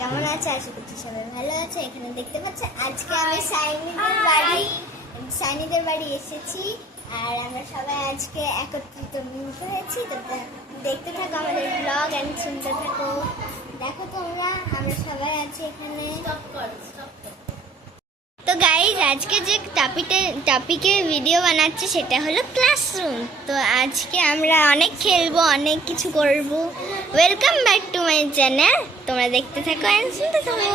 কেমন আছে? আশা করছি সবাই ভালো আছে। এখানে দেখতে পাচ্ছেন আজকে আমি সাইনিদের বাড়ি এসেছি, আর আমরা সবাই আজকে একত্রিত মিলিত হয়েছি। তো দেখতে থাকো আমাদের ব্লগ এন্ড শুনতে থাকো। দেখো তোমরা, আমরা সবাই আছি এখানে। তো গাইজ, আজকে যে টপিকে ভিডিও বানাচ্ছি সেটা হলো ক্লাসরুম। তো আজকে আমরা অনেক খেলবো, অনেক কিছু করব। Welcome back to my channel. তোমরা দেখতে থাকো এন্ড শুনতে থাকো।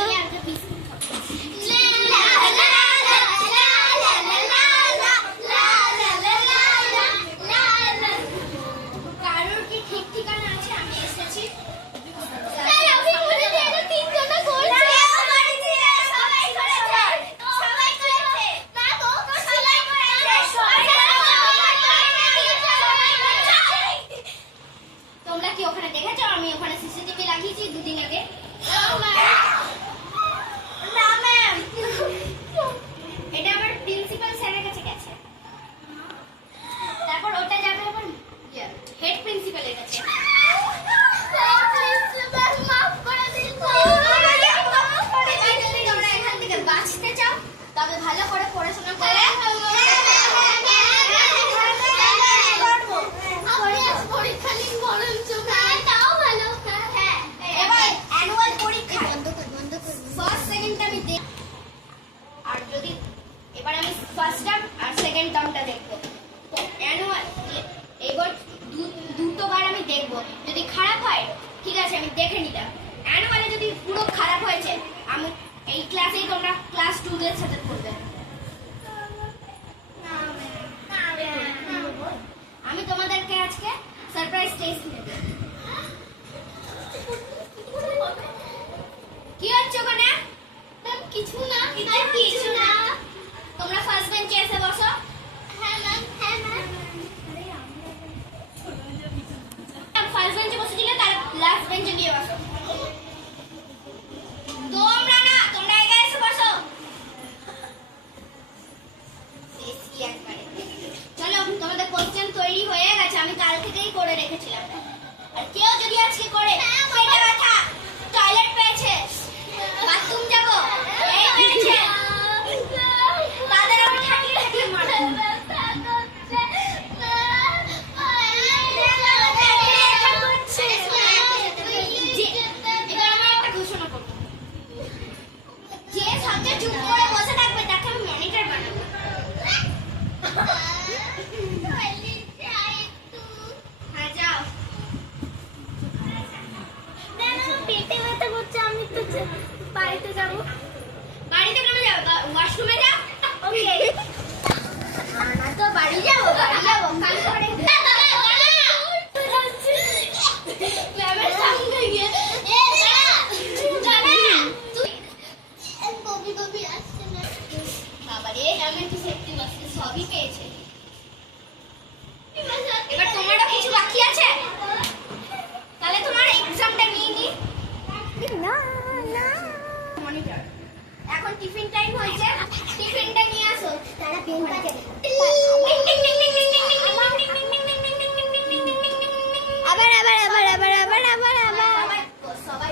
যদি খারাপ হয় ঠিক আছে, আমি দেখে নিলাম। অ্যানুয়ালে যদি পুরো খারাপ হয়েছে, আমি এই ক্লাসেই তোমরা ক্লাস 2 দের সাথে করবে। আমি তোমাদেরকে আজকে সারপ্রাইজ টেস্ট নেব। কি হচ্ছে ওখানে? কিছু না, কিছু না। তোমরা ফার্স্ট বেঞ্চে এসে বসো। হ্যাঁ ম্যাম, হ্যাঁ ম্যাম। ফার্স্ট বেঞ্চে বসেছিলে, তার লাস্ট বেঞ্চে গিয়ে বসো। তোমরা না, তোমরা এগিয়ে এসে বসো। চলো, তোমাদের কোশ্চেন তৈরি হয়ে গেছে, আমি কাল থেকেই করে রেখেছিলাম। আর কেউ যদি আজকে করে সেটা কথা, টয়লেট পেয়েছে, বাথরুম যাবো এই পেয়েছে, তাদের আমি ঠাকিয়ে ঠাকিয়ে মারবো। বাড়িতে যাবো। বাড়িতে কেন যাবো? ওয়াশরুমে যাও। ওকে। না তো বাড়ি যাবো, কাল করে ম্যামের সঙ্গে গিয়ে কবি আসছে না। বাবারে, আমি তো সেফটি মাস্ক সবই পেয়েছে। এবার তোমারও কিছু বাকি আছে, তাহলে তোমার এক্সামটা নিয়ে নি। না না, মনিটর। এখন টিফিন টাইম হয়েছে, টিফিনটা নিয়ে আসো। তারা পেন কাটে। আবার সবাই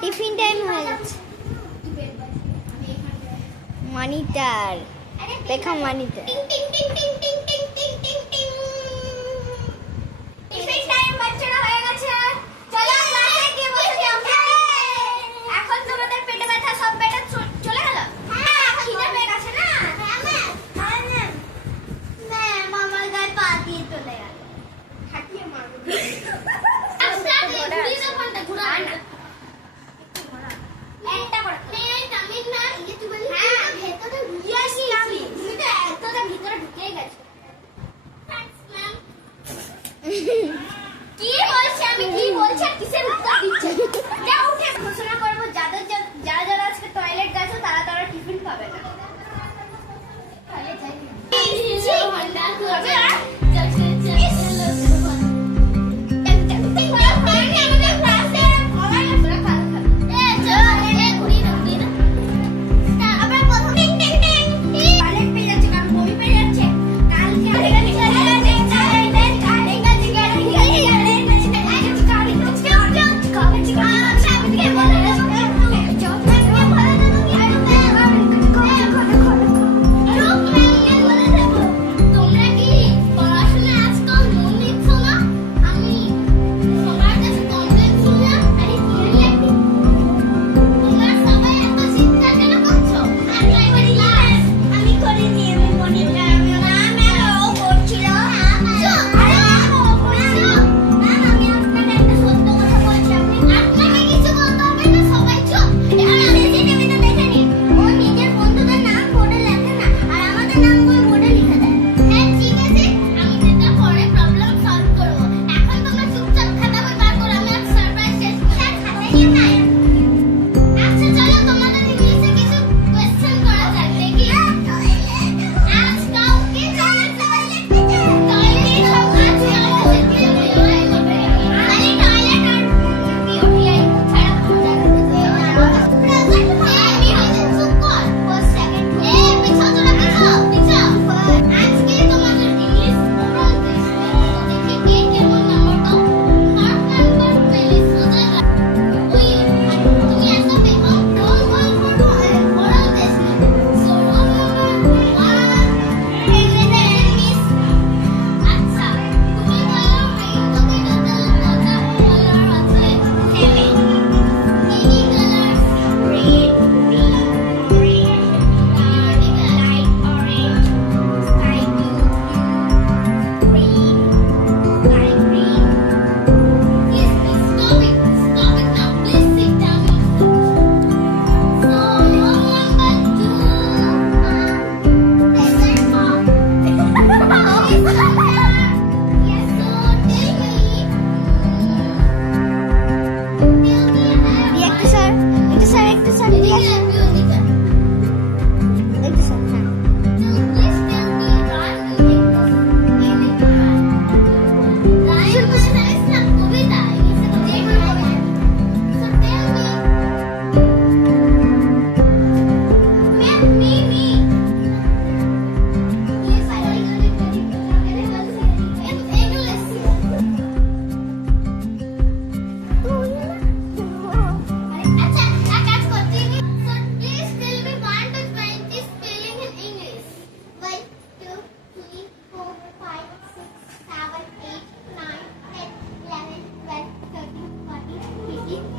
টিফিন টাইম হয়ে যাচ্ছে। মনিটর দেখা, মনিটর। টিফিন টাইম বাচ্চারা হয়ে গেছে। চলো ক্লাসে গিয়ে বসে যাও। এখন তোমাদের পেটে ব্যথা সব পেটে চলে গেল? হ্যাঁ, খিদে পেয়ে গেছে না? হ্যাঁ ম্যাম, আমার গায়ে পা দিয়ে চলে গেল। ঠাকিয়ে মারবো। আচ্ছা, ঘুরিয়ে দাও ফোনটা, ঘুরাও না। একটা করে আমি না ইয়ে বলি। হ্যাঁ, ভেতরে ঢুকিয়ে আসি আমি। তুমি তো এতটা ভিতরে ঢুকে গেছো। Thanks ma'am. কি বলছে? আমি কি বলছি আর কিসের উত্তর দিচ্ছে? যা উঠে ঘোষণা করবো, যারা আজকে টয়লেট গেছো তারা টিফিন পাবে না। কালকে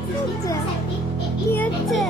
কি হচ্ছে